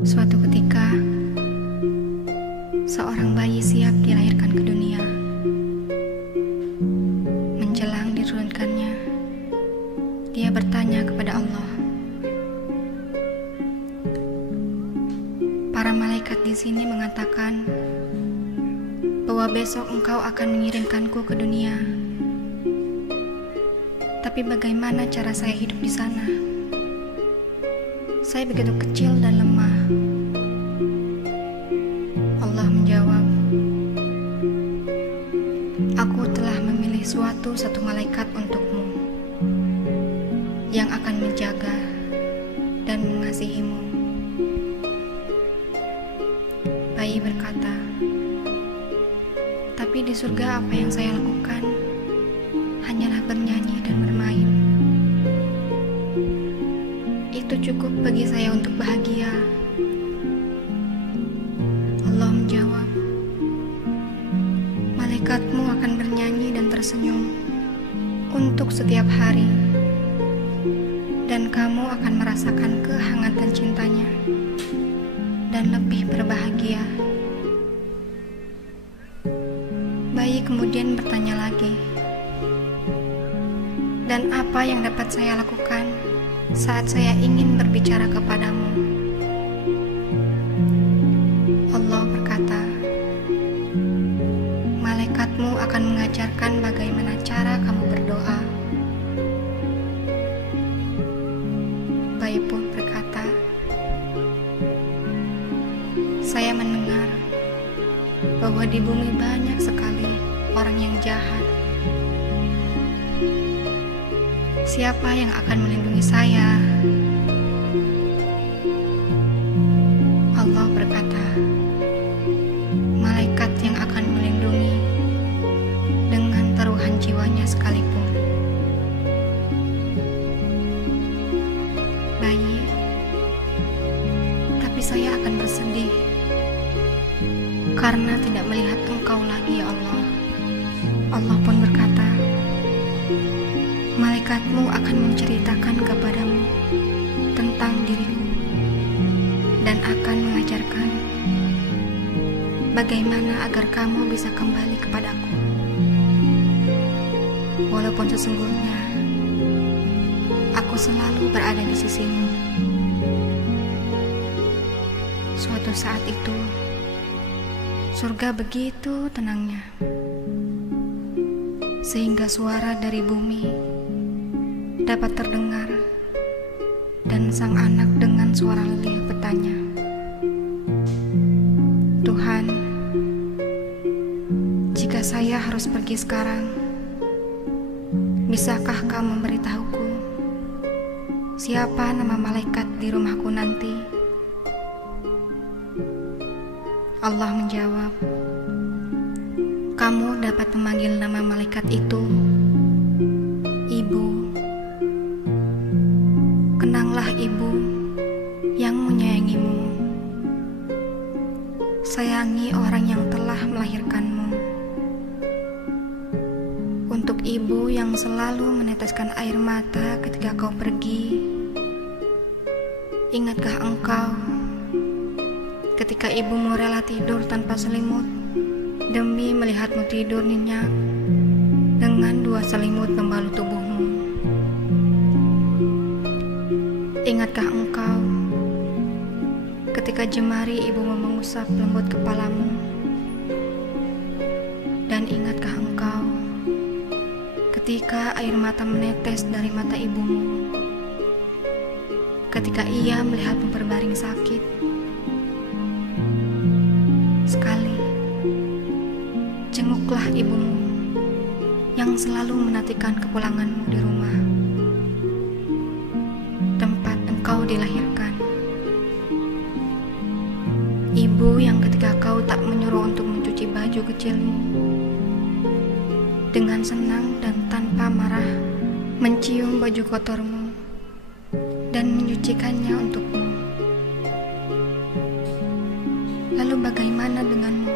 Suatu ketika, seorang bayi siap dilahirkan ke dunia. Menjelang diturunkannya, dia bertanya kepada Allah. Para malaikat di sini mengatakan bahwa besok engkau akan mengirimkanku ke dunia. Tapi bagaimana cara saya hidup di sana? Saya begitu kecil dan lemah. Allah menjawab, aku telah memilih satu malaikat untukmu yang akan menjaga dan mengasihimu. Bayi berkata, tapi di surga apa yang saya lakukan? Hanyalah bernyanyi dan bermain. Itu cukup bagi saya untuk bahagia. Allah menjawab, malaikatmu akan bernyanyi dan tersenyum untuk setiap hari, dan kamu akan merasakan kehangatan cintanya dan lebih berbahagia. Bayi kemudian bertanya lagi, dan apa yang dapat saya lakukan saat saya ingin berbicara kepadamu? Allah berkata, malaikatmu akan mengajarkan bagaimana cara kamu berdoa. Bayi pun berkata, saya mendengar bahwa di bumi banyak sekali orang yang jahat. Siapa yang akan melindungi saya? Allah berkata, malaikat yang akan melindungi dengan taruhan jiwanya sekalipun. Bayi, tapi saya akan bersedih karena tidak melihat engkau lagi, ya Allah. Allah pun berkata, malaikatmu akan menceritakan kepadamu tentang diriku dan akan mengajarkan bagaimana agar kamu bisa kembali kepadaku. Walaupun sesungguhnya aku selalu berada di sisimu. Suatu saat itu, surga begitu tenangnya, sehingga suara dari bumi dapat terdengar, dan sang anak dengan suara lirih bertanya, Tuhan, jika saya harus pergi sekarang, bisakah kau memberitahuku siapa nama malaikat di rumahku nanti? Allah menjawab, kamu dapat memanggil nama malaikat itu Ibu. Kenanglah Ibu yang menyayangimu. Sayangi orang yang telah melahirkanmu. Untuk Ibu yang selalu meneteskan air mata ketika kau pergi, ingatkah engkau ketika ibumu rela tidur tanpa selimut demi melihatmu tidur nyenyak dengan 2 selimut membalut tubuhmu? Ingatkah engkau ketika jemari ibumu mengusap lembut kepalamu? Dan ingatkah engkau ketika air mata menetes dari mata ibumu ketika ia melihatmu berbaring sakit? Sekali, jenguklah ibumu yang selalu menantikan kepulanganmu di rumah tempat engkau dilahirkan. Ibu yang ketika kau tak menyuruh untuk mencuci baju kecilmu, dengan senang dan tanpa marah mencium baju kotormu dan menyucikannya untukmu. Lalu bagaimana denganmu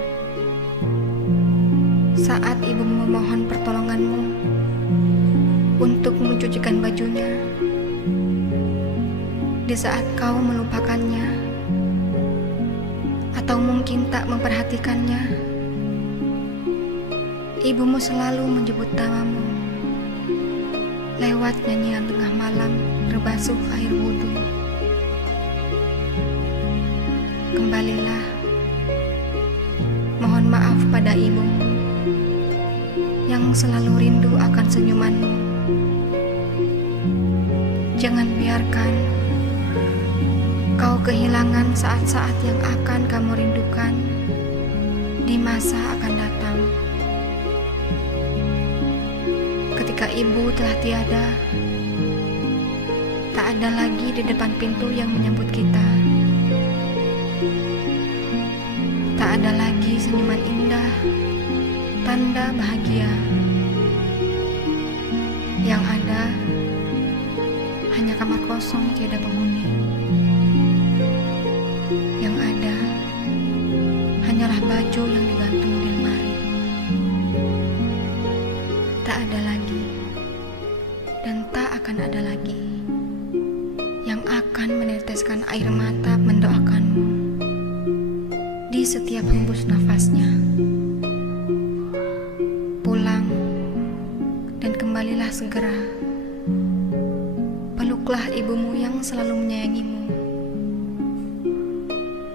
saat ibumu memohon pertolonganmu untuk mencucikan bajunya? Di saat kau melupakannya atau mungkin tak memperhatikannya. Ibumu selalu menyebut namamu lewat nyanyian tengah malam berbasuh air wudhu. Kembalilah, mohon maaf pada ibumu yang selalu rindu akan senyumanmu. Jangan biarkan kau kehilangan saat-saat yang akan kamu rindukan di masa akan datang. Ketika ibu telah tiada, tak ada lagi di depan pintu yang menyambut kita. Tak ada lagi senyuman indah, tanda bahagia. Yang ada hanya kamar kosong tiada penghuni. Yang ada hanyalah baju yang digantung di lemari. Tak ada lagi dan tak akan ada lagi yang akan meneteskan air mata mendoakanmu di setiap hembus nafasnya. Pulang dan kembalilah segera. Peluklah ibumu yang selalu menyayangimu.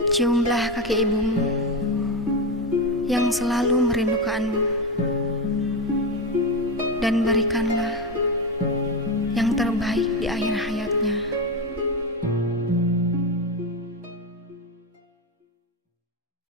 Ciumlah kaki ibumu yang selalu merindukanmu. Dan berikanlah